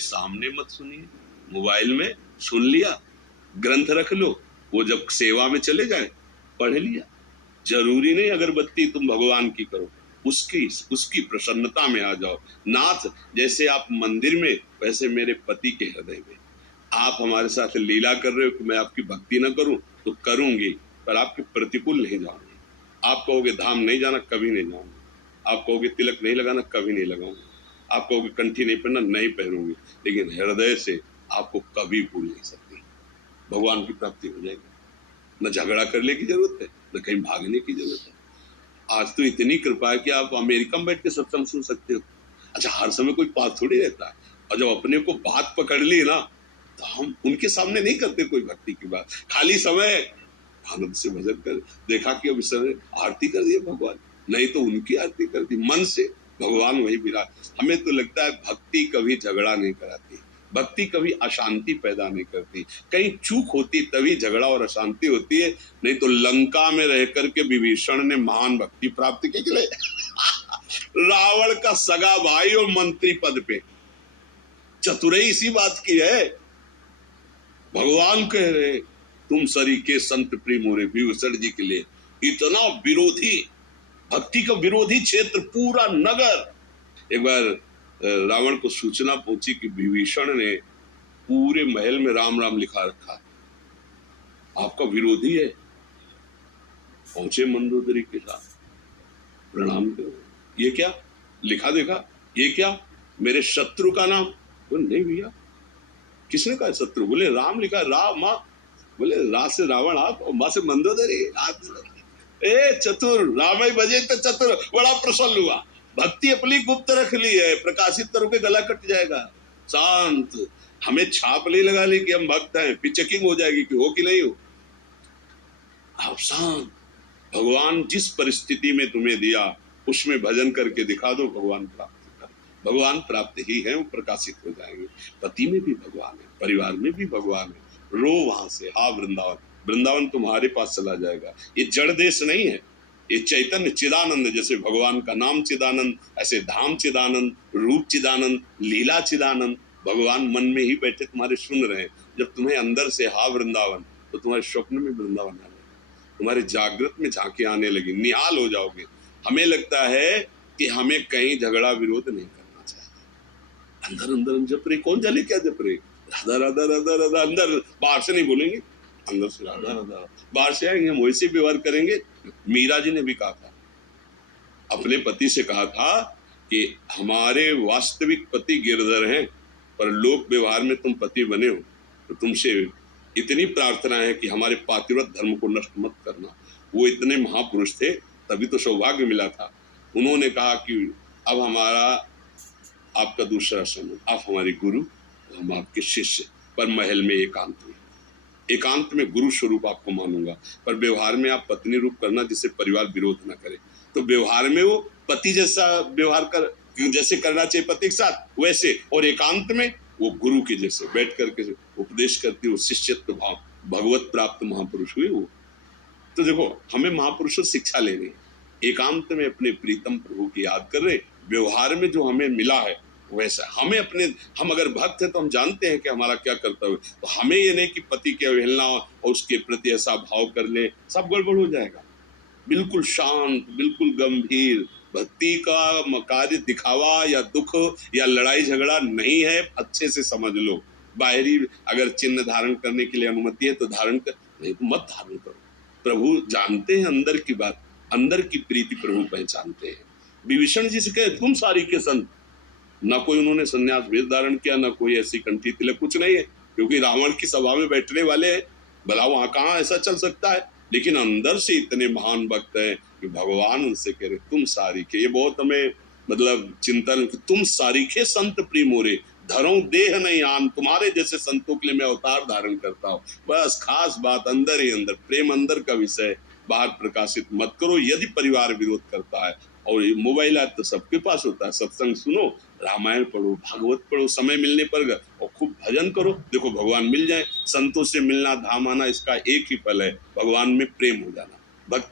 उनके सामने मत सुनिए, मोबाइल में सुन लिया, ग्रंथ रख लो, वो जब सेवा में चले जाए पढ़ लिया। जरूरी नहीं अगरबत्ती तुम भगवान की करो, उसकी उसकी प्रसन्नता में आ जाओ। नाथ जैसे आप मंदिर में, वैसे मेरे पति के हृदय में। आप हमारे साथ लीला कर रहे हो कि मैं आपकी भक्ति न करूं, तो करूंगी, पर आपके प्रतिकूल नहीं जाऊंगी। आप कहोगे धाम नहीं जाना, कभी नहीं जाऊंगा। आप कहोगे तिलक नहीं लगाना, कभी नहीं लगाऊंगा। आप कहोगे कंठी नहीं पहनना, नहीं पहनूंगी, लेकिन हृदय से आपको कभी भूल नहीं सकती। भगवान की प्राप्ति हो जाएगी। न झगड़ा करने की जरूरत है, न कहीं भागने की जरूरत है। आज तो इतनी कृपा है कि आप अमेरिका में बैठ के सत्संग सुन सकते हो। अच्छा, हर समय कोई पास थोड़ी रहता है, और जब अपने को बात पकड़ ली ना, तो हम उनके सामने नहीं करते कोई भक्ति की बात। खाली समय आनंद से भजन कर, देखा कि अब इस समय आरती कर दिए भगवान, नहीं तो उनकी आरती कर दी मन से, भगवान वही विराज। हमें तो लगता है भक्ति कभी झगड़ा नहीं कराती, भक्ति कभी अशांति पैदा नहीं करती। कहीं चूक होती तभी झगड़ा और अशांति होती है, नहीं तो लंका में रह करके विभीषण ने महान भक्ति प्राप्त की के लिए रावण का सगा भाई और मंत्री पद पे, चतुराई इसी बात की है। भगवान कह रहे तुम सरीखे संत प्रिय मोरे, विभीषण जी के लिए इतना विरोधी, भक्ति का विरोधी क्षेत्र पूरा नगर। एक बार रावण को सूचना पहुंची कि विभीषण ने पूरे महल में राम राम लिखा रखा, आपका विरोधी है। पहुंचे मंदोदरी के साथ, प्रणाम करो, ये क्या लिखा, देखा ये क्या, मेरे शत्रु का नाम। बोले नहीं भैया, किसने कहा शत्रु? बोले राम लिखा, राम माँ। बोले रा से रावण आप और माँ से मंदोदरी आप। ए चतुर, राम ही बजे तो चतुर। बड़ा प्रसन्न हुआ, भक्ति अपनी गुप्त रख ली है, प्रकाशित करोगे गला कट जाएगा। शांत, हमें छाप नहीं लगा ली कि हम भक्त हैं, फिर चेकिंग हो जाएगी कि हो कि नहीं हो। आप शांत, भगवान जिस परिस्थिति में तुम्हें दिया उसमें भजन करके दिखा दो, भगवान प्राप्त कर। भगवान प्राप्त ही है, वो प्रकाशित हो जाएंगे। पति में भी भगवान है, परिवार में भी भगवान है। रो वहां से, हाँ वृंदावन, वृंदावन तुम्हारे पास चला जाएगा। ये जड़ देश नहीं है, ये चैतन्य चिदानंद। जैसे भगवान का नाम चिदानंद, ऐसे धाम चिदानंद, रूप चिदानंद, लीला चिदानंद। भगवान मन में ही बैठे तुम्हारे सुन रहे हैं। जब तुम्हें अंदर से हा वृंदावन, तो तुम्हारे स्वप्न में वृंदावन आने, तुम्हारे जागृत में झांकी आने लगी, निहाल हो जाओगे। हमें लगता है कि हमें कहीं झगड़ा विरोध नहीं करना चाहिए। अंदर अंदर जप रहे, कौन जाने क्या जप रहे, राधा राधा राधा राधा। अंदर, बाहर से नहीं बोलेंगे, अंदर से राधा राधा। बाहर से आएंगे हम वैसे व्यवहार करेंगे। मीरा जी ने भी कहा था, अपने पति से कहा था कि हमारे वास्तविक पति गिरधर हैं, पर लोक व्यवहार में तुम पति बने हो, तो तुमसे इतनी प्रार्थना है कि हमारे पातिव्रत धर्म को नष्ट मत करना। वो इतने महापुरुष थे, तभी तो सौभाग्य मिला था। उन्होंने कहा कि अब हमारा आपका दूसरा समय, आप हमारे गुरु, हम आपके शिष्य, पर महल में एकांत में, एकांत में गुरु स्वरूप आपको मानूंगा, पर व्यवहार में आप पत्नी रूप करना, जिससे परिवार विरोध न करे। तो व्यवहार में वो पति जैसा व्यवहार कर, जैसे करना चाहिए पति के साथ वैसे, और एकांत में वो गुरु के जैसे बैठ करके उपदेश करती, वो शिष्यत्व भाव, भगवत प्राप्त महापुरुष हुए वो। तो देखो, हमें महापुरुषों से शिक्षा लेनी है, एकांत में अपने प्रीतम प्रभु की याद कर रहे, व्यवहार में जो हमें मिला है वैसा हमें अपने, हम अगर भक्त हैं तो हम जानते हैं कि हमारा क्या कर्तव्य, तो हमें ये नहीं कि पति की अवहेलना और उसके प्रति ऐसा भाव कर ले, सब गड़बड़ हो जाएगा। बिल्कुल शांत, बिल्कुल गंभीर। भक्ति का कार्य दिखावा या दुख या लड़ाई झगड़ा नहीं है, अच्छे से समझ लो। बाहरी अगर चिन्ह धारण करने के लिए अनुमति है तो धारण कर, नहीं तो मत धारण करो। प्रभु जानते हैं अंदर की बात, अंदर की प्रीति प्रभु पहचानते हैं। विभीषण जी से कहे तुम सारी के संत, ना कोई उन्होंने संन्यास वेश धारण किया, ना कोई ऐसी कंठी तिलक, कुछ नहीं है, क्योंकि रावण की सभा में बैठने वाले हैं। भला वहां कहाँ ऐसा चल सकता है, लेकिन अंदर से इतने महान भक्त हैं कि भगवान उनसे कह रहे तुम सारीखे। ये बहुत हमें मतलब चिंतन, तुम सारीखे संत प्रिय मोरे, धरो देह नहीं आन, तुम्हारे जैसे संतों के लिए मैं अवतार धारण करता हूँ। बस खास बात अंदर ही अंदर, प्रेम अंदर का विषय, बाहर प्रकाशित मत करो। यदि परिवार विरोध करता है, और मोबाइल ऐप तो सबके पास होता है, सत्संग सुनो, रामायण पढ़ो, भागवत पढ़ो, समय मिलने पर और खूब भजन करो, देखो भगवान मिल जाए। संतों से मिलना, धाम आना, इसका एक ही फल है, भगवान में प्रेम हो जाना।